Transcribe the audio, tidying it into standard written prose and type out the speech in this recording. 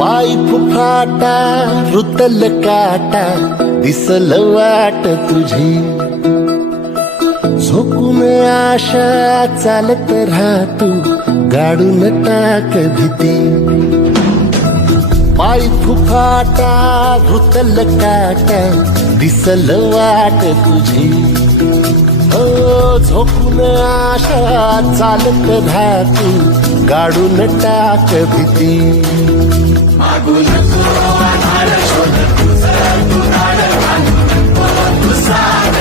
पाय फुफाटा रुतल काटा दिसल वाट तुझी, झोकून आशा चालत राहतू गाडून टाक भीती. पाय फुफाटा रुतल काटा दिसल वाट तुझी, हो झोकून आशा चालत राहतू गाडून टाक भीती. मागू नको आधार शोध तुझं तू नाड घालू नको तू साध